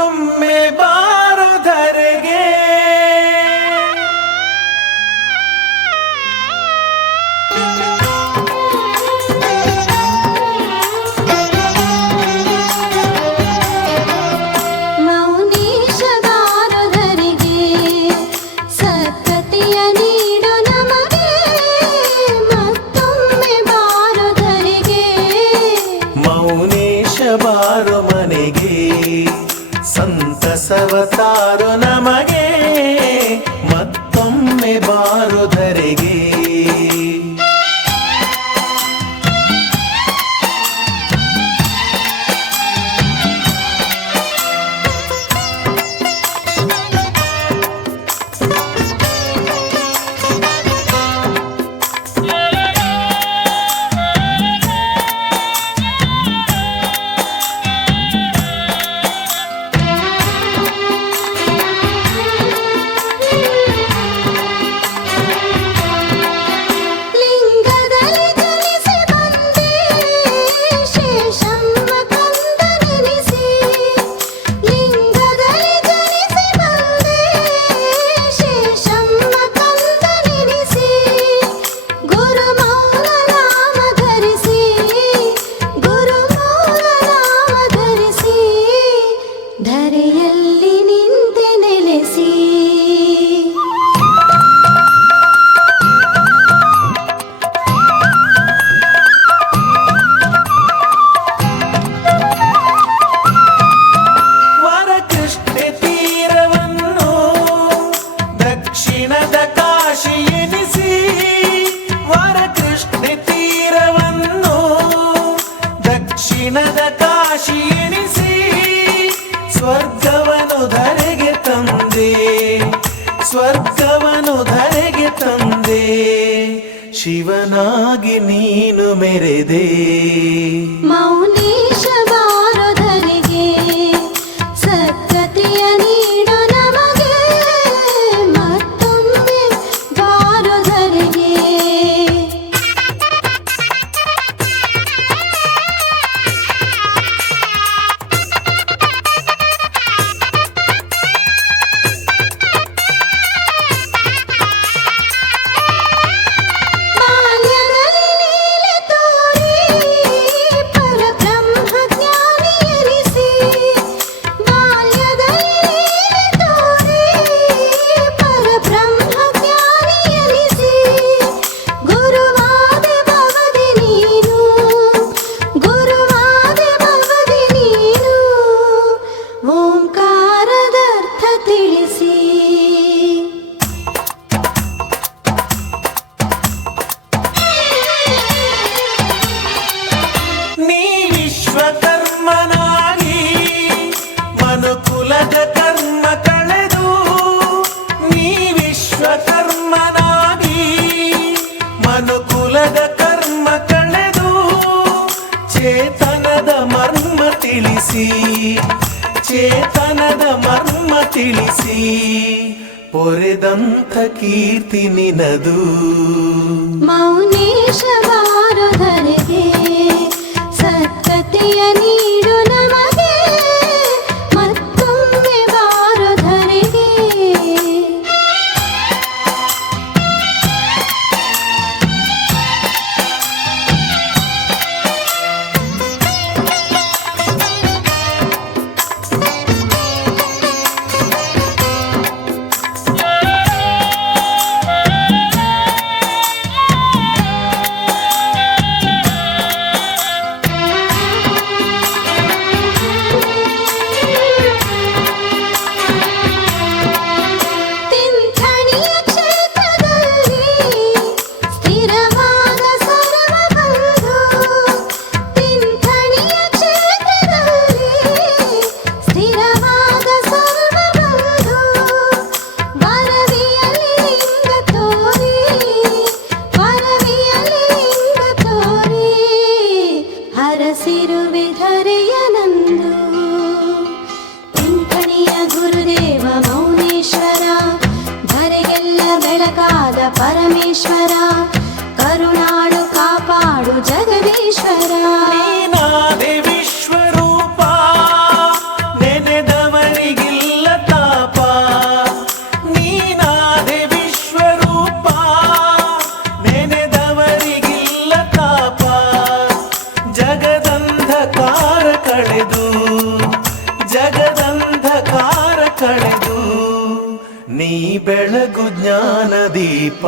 ಮತ್ತೊಮ್ಮೆ ಬಾರೋ ಧರೆಗೆ. ಬಾರೋ ಮನೆಗೆ ಸಂತಸವ ತಾರೋ ನಮಗೆ ಮತ್ತೊಮ್ಮೆ ಬಾರೋ ಧರೆಗೆ. ಧರೆಯಲ್ಲಿ ನಿಂತೆ ನೆಲೆಸಿ ವರಕೃಷ್ಣೆ ತೀರವನ್ನು ದಕ್ಷಿಣದ ಕಾಶಿ ಎನಿಸಿ. ವರಕೃಷ್ಣೆ ತೀರವನ್ನು ದಕ್ಷಿಣದ ಕಾಶಿ ಎನಿಸಿ. ಸ್ವರ್ಗವನು ಧರೆಗೆ ತಂದೆ, ಸ್ವರ್ಗವನು ಧರೆಗೆ ತಂದೆ. ಶಿವನಾಗಿ ನೀನು ಮೆರೆದೆ. ಮೌನೇಶ ಬಾರೋ ಧರೆಗೆ ಸದ್ಗತಿಯ ನೀಡು ನಮಗೆ ಮತ್ತೊಮ್ಮೆ ಬಾರೋ ಧರೆಗೆ. ವಿಶ್ವಕರ್ಮನಾಗಿ ಮನುಕುಲದ ಕರ್ಮ ಕಳೆದು. ನೀ ವಿಶ್ವಕರ್ಮನಾಗಿ ಮನುಕುಲದ ಕರ್ಮ ಕಳೆದು. ಚೇತನದ ಮರ್ಮ ತಿಳಿಸಿ, ಚೇತನದ ಮರ್ಮ ತಿಳಿಸಿ. ಪೊರೆದಂಥ ಕೀರ್ತಿ ನಿನದು. ಮೌನೇಶ ಬಾರೋ ಧರೆಗೆ ಸದ್ಗತಿಯ ನೀಡು ನಮಗೆ ಮತ್ತೊಮ್ಮೆ ಬಾರೋ ಧರೆಗೆ. ಪರಮೇಶ್ವರ ಕರುಣಾಡು ಕಾಪಾಡು ಜಗದೀಶ್ವರ. ನೀನಾದೆ ವಿಶ್ವರೂಪ ನೆನೆದವರ ಬೆಳಗು ಜ್ಞಾನ ದೀಪ